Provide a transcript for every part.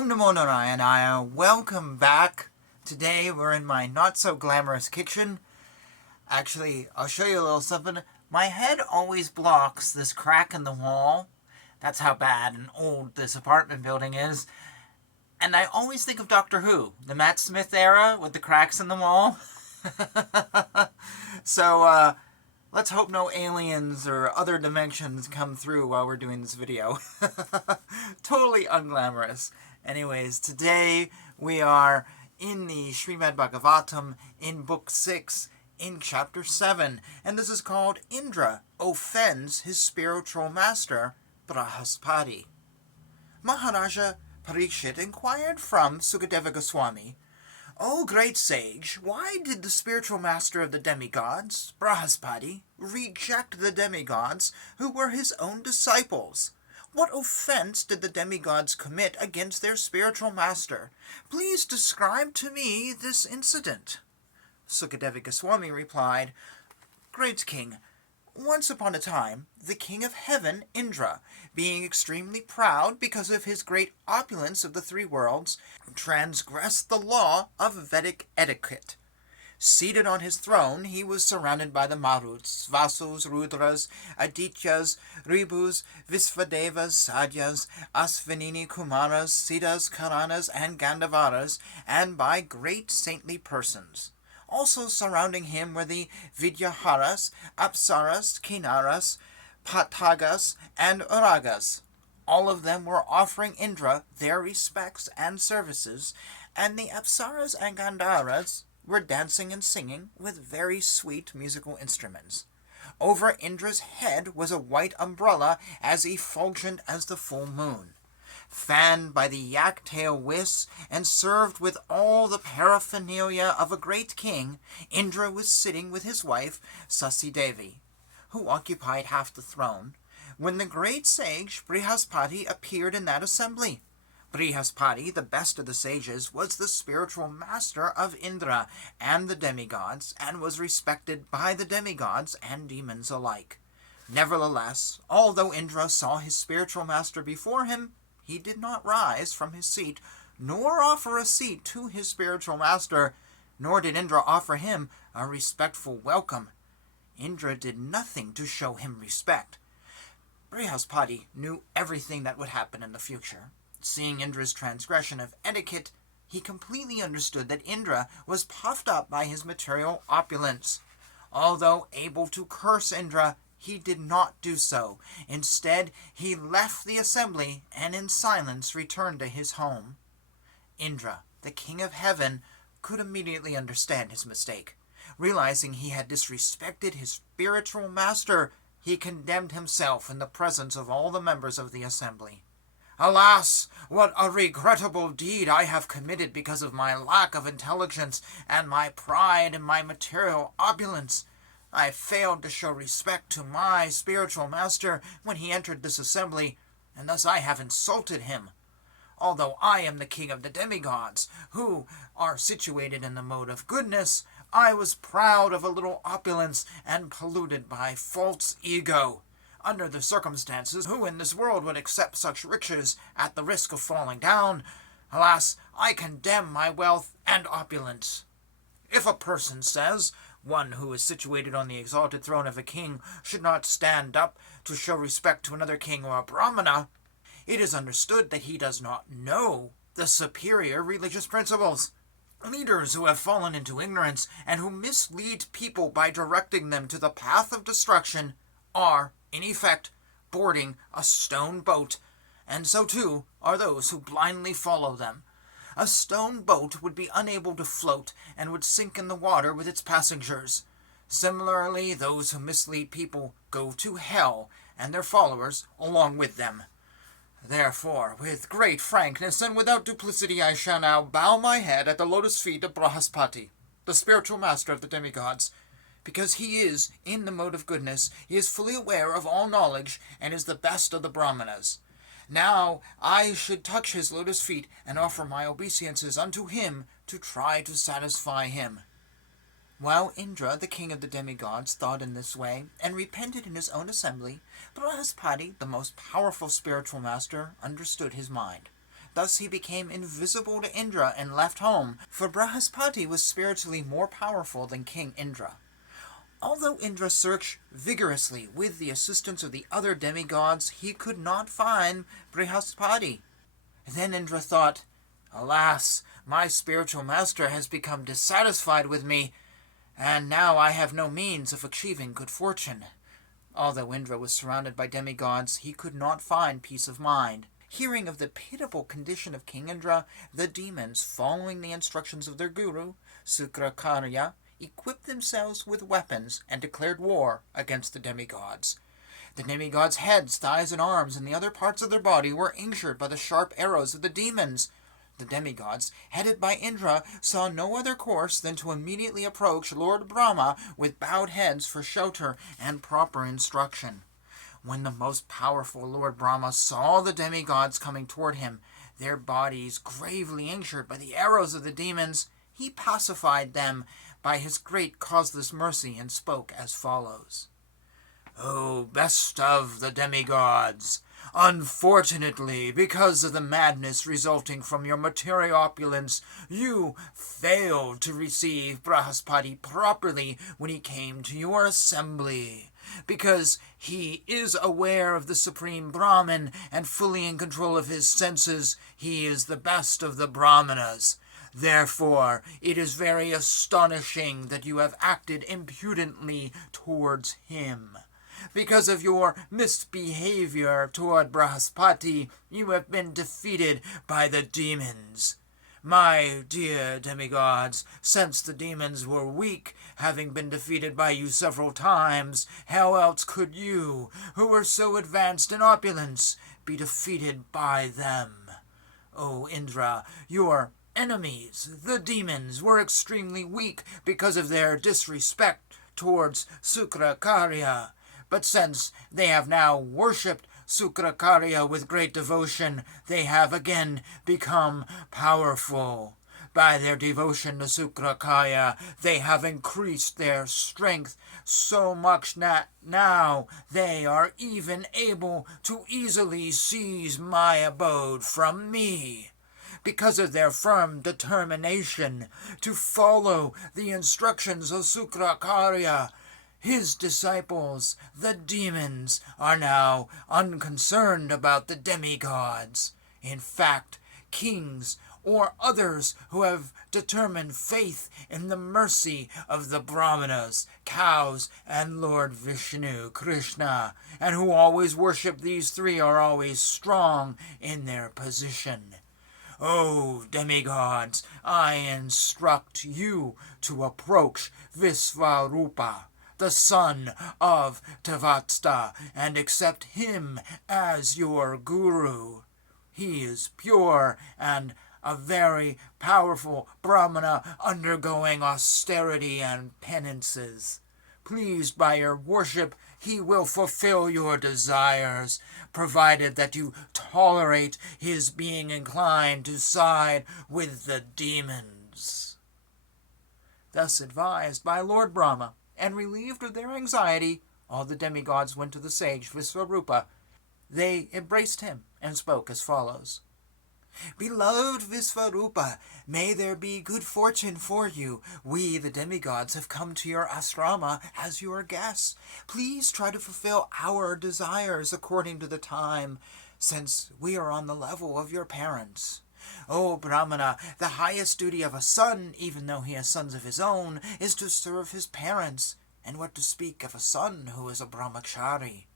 Om Namo Narayana. Welcome back. Today we're in my not-so-glamorous kitchen. Actually, I'll show you a little something. My head always blocks this crack in the wall. That's how bad and old this apartment building is. And I always think of Doctor Who, the Matt Smith era with the cracks in the wall. So, let's hope no aliens or other dimensions come through while we're doing this video. Totally unglamorous. Anyways, today we are in the Srimad Bhagavatam in Book 6 in Chapter 7. And this is called Indra offends his spiritual master, Brhaspati. Maharaja Parikshit inquired from Sukadeva Goswami, "O great sage, why did the spiritual master of the demigods, Brhaspati, reject the demigods who were his own disciples? What offense did the demigods commit against their spiritual master? Please describe to me this incident." Sukadeva Goswami replied, "Great king, once upon a time, the king of heaven, Indra, being extremely proud because of his great opulence of the three worlds, transgressed the law of Vedic etiquette. Seated on his throne, he was surrounded by the Maruts, Vasus, Rudras, Adityas, Ribus, Visvadevas, Sadyas, Asvinini, Kumaras, Siddhas, Karanas, and Gandhavaras, and by great saintly persons. Also surrounding him were the Vidyaharas, Apsaras, Kinaras, Patagas, and Uragas. All of them were offering Indra their respects and services, and the Apsaras and Gandharas were dancing and singing with very sweet musical instruments. Over Indra's head was a white umbrella as effulgent as the full moon. Fanned by the yak-tail wisps and served with all the paraphernalia of a great king, Indra was sitting with his wife, Sasi Devi, who occupied half the throne, when the great sage Brhaspati appeared in that assembly. Brhaspati, the best of the sages, was the spiritual master of Indra and the demigods, and was respected by the demigods and demons alike. Nevertheless, although Indra saw his spiritual master before him, he did not rise from his seat, nor offer a seat to his spiritual master, nor did Indra offer him a respectful welcome. Indra did nothing to show him respect. Brhaspati knew everything that would happen in the future. Seeing Indra's transgression of etiquette, he completely understood that Indra was puffed up by his material opulence. Although able to curse Indra, he did not do so. Instead, he left the assembly and in silence returned to his home. Indra, the king of heaven, could immediately understand his mistake. Realizing he had disrespected his spiritual master, he condemned himself in the presence of all the members of the assembly. "Alas, what a regrettable deed I have committed because of my lack of intelligence and my pride in my material opulence. I failed to show respect to my spiritual master when he entered this assembly, and thus I have insulted him. Although I am the king of the demigods, who are situated in the mode of goodness, I was proud of a little opulence and polluted by false ego. Under the circumstances, who in this world would accept such riches at the risk of falling down? Alas, I condemn my wealth and opulence. If a person says, one who is situated on the exalted throne of a king should not stand up to show respect to another king or a brahmana, it is understood that he does not know the superior religious principles. Leaders who have fallen into ignorance and who mislead people by directing them to the path of destruction are, in effect, boarding a stone boat, and so too are those who blindly follow them. A stone boat would be unable to float and would sink in the water with its passengers. Similarly, those who mislead people go to hell, and their followers along with them. Therefore, with great frankness and without duplicity, I shall now bow my head at the lotus feet of Brhaspati, the spiritual master of the demigods. Because he is in the mode of goodness, he is fully aware of all knowledge, and is the best of the brahmanas. Now I should touch his lotus feet and offer my obeisances unto him to try to satisfy him." While Indra, the king of the demigods, thought in this way, and repented in his own assembly, Brhaspati, the most powerful spiritual master, understood his mind. Thus he became invisible to Indra and left home, for Brhaspati was spiritually more powerful than King Indra. Although Indra searched vigorously with the assistance of the other demigods, he could not find Brhaspati. Then Indra thought, "Alas, my spiritual master has become dissatisfied with me, and now I have no means of achieving good fortune." Although Indra was surrounded by demigods, he could not find peace of mind. Hearing of the pitiable condition of King Indra, the demons, following the instructions of their guru, Sukrakarya, equipped themselves with weapons and declared war against the demigods. The demigods' heads, thighs, and arms, and the other parts of their body were injured by the sharp arrows of the demons. The demigods, headed by Indra, saw no other course than to immediately approach Lord Brahma with bowed heads for shelter and proper instruction. When the most powerful Lord Brahma saw the demigods coming toward him, their bodies gravely injured by the arrows of the demons, he pacified them by his great causeless mercy and spoke as follows. "O best of the demigods! Unfortunately, because of the madness resulting from your material opulence, you failed to receive Brhaspati properly when he came to your assembly. Because he is aware of the Supreme Brahman and fully in control of his senses, he is the best of the Brahmanas. Therefore, it is very astonishing that you have acted impudently towards him. Because of your misbehavior toward Brhaspati, you have been defeated by the demons. My dear demigods, since the demons were weak, having been defeated by you several times, how else could you, who were so advanced in opulence, be defeated by them? O Indra, your enemies, the demons, were extremely weak because of their disrespect towards Sukrakarya. But since they have now worshipped Sukrakarya with great devotion, they have again become powerful. By their devotion to Sukrakarya, they have increased their strength so much that now they are even able to easily seize my abode from me. Because of their firm determination to follow the instructions of Sukrakarya, his disciples, the demons, are now unconcerned about the demigods. In fact, kings or others who have determined faith in the mercy of the Brahmanas, cows, and Lord Vishnu, Krishna, and who always worship these three, are always strong in their position. O demigods, I instruct you to approach Visvarupa, the son of Tavasta, and accept him as your guru. He is pure and a very powerful Brahmana undergoing austerity and penances. Pleased by your worship, he will fulfill your desires, provided that you tolerate his being inclined to side with the demons." Thus advised by Lord Brahma, and relieved of their anxiety, all the demigods went to the sage Visvarupa. They embraced him and spoke as follows. "Beloved Visvarupa, may there be good fortune for you. We, the demigods, have come to your asrama as your guests. Please try to fulfill our desires according to the time, since we are on the level of your parents. O Brahmana, the highest duty of a son, even though he has sons of his own, is to serve his parents, and what to speak of a son who is a brahmachari.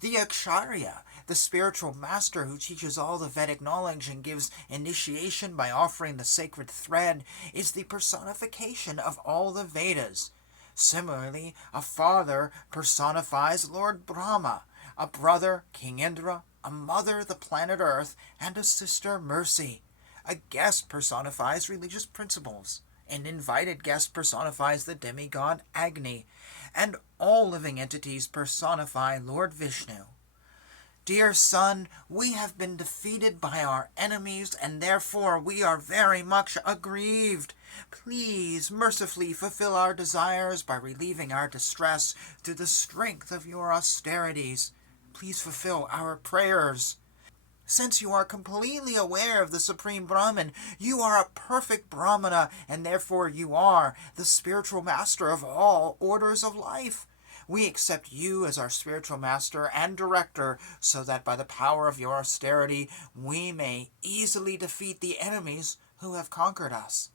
The Acharya, the spiritual master who teaches all the Vedic knowledge and gives initiation by offering the sacred thread, is the personification of all the Vedas. Similarly, a father personifies Lord Brahma, a brother, King Indra, a mother, the planet Earth, and a sister, Mercy. A guest personifies religious principles. An invited guest personifies the demigod Agni, and all living entities personify Lord Vishnu. Dear son, we have been defeated by our enemies, and therefore we are very much aggrieved. Please mercifully fulfill our desires by relieving our distress through the strength of your austerities. Please fulfill our prayers. Since you are completely aware of the Supreme Brahman, you are a perfect Brahmana, and therefore you are the spiritual master of all orders of life. We accept you as our spiritual master and director, so that by the power of your austerity, we may easily defeat the enemies who have conquered us.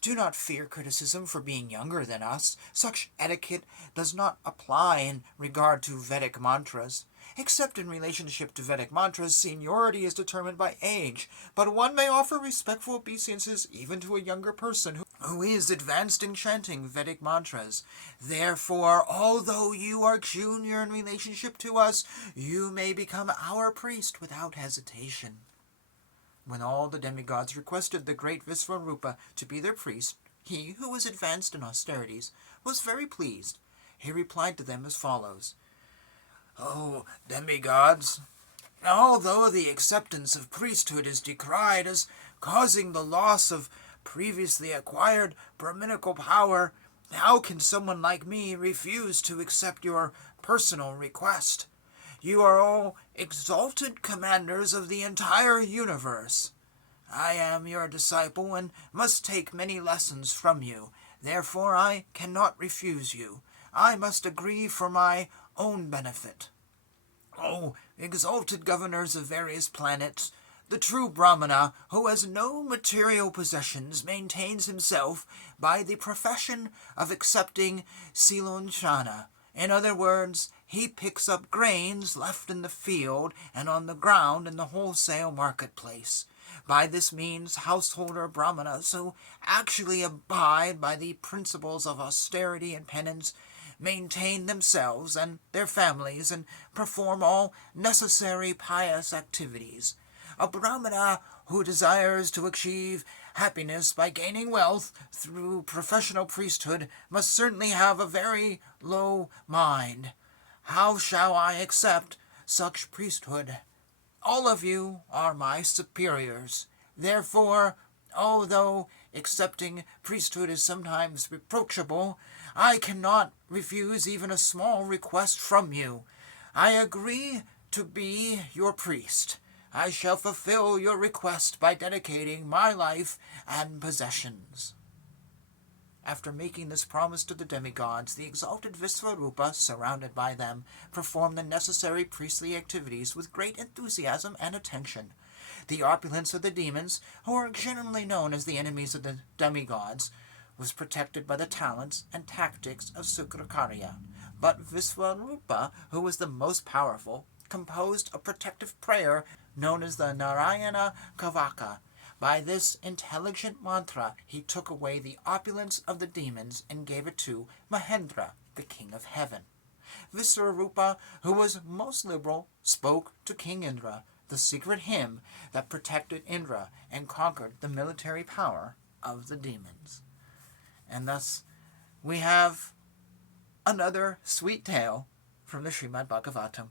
Do not fear criticism for being younger than us. Such etiquette does not apply in regard to Vedic mantras. Except in relationship to Vedic mantras, seniority is determined by age, but one may offer respectful obeisances even to a younger person who is advanced in chanting Vedic mantras. Therefore, although you are junior in relationship to us, you may become our priest without hesitation. When all the demigods requested the great Visvarupa to be their priest, he, who was advanced in austerities, was very pleased. He replied to them as follows: "O demigods, although the acceptance of priesthood is decried as causing the loss of previously acquired Brahminical power, how can someone like me refuse to accept your personal request? You are all exalted commanders of the entire universe. I am your disciple and must take many lessons from you. Therefore I cannot refuse you. I must agree for my own benefit. O exalted governors of various planets, the true Brahmana, who has no material possessions, maintains himself by the profession of accepting silonchana. In other words, he picks up grains left in the field and on the ground in the wholesale marketplace. By this means, householder Brahmanas who actually abide by the principles of austerity and penance maintain themselves and their families and perform all necessary pious activities. A Brahmana who desires to achieve happiness by gaining wealth through professional priesthood must certainly have a very low mind. How shall I accept such priesthood? All of you are my superiors. Therefore, although accepting priesthood is sometimes reproachable, I cannot refuse even a small request from you. I agree to be your priest. I shall fulfill your request by dedicating my life and possessions." After making this promise to the demigods, the exalted Visvarupa, surrounded by them, performed the necessary priestly activities with great enthusiasm and attention. The opulence of the demons, who are generally known as the enemies of the demigods, was protected by the talents and tactics of Sukrakarya. But Visvarupa, who was the most powerful, composed a protective prayer known as the Narayana Kavaka. By this intelligent mantra, he took away the opulence of the demons and gave it to Mahendra, the king of heaven. Visvarupa, who was most liberal, spoke to King Indra the secret hymn that protected Indra and conquered the military power of the demons. And thus we have another sweet tale from the Srimad Bhagavatam.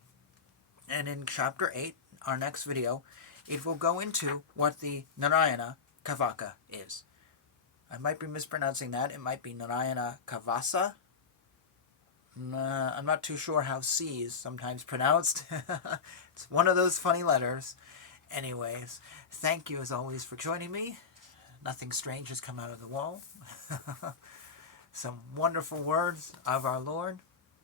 And in chapter 8, our next video, it will go into what the Narayana Kavaka is. I might be mispronouncing that. It might be Narayana Kavasa. I'm not too sure how C is sometimes pronounced. It's one of those funny letters. Anyways, thank you as always for joining me. Nothing strange has come out of the wall. Some wonderful words of our Lord.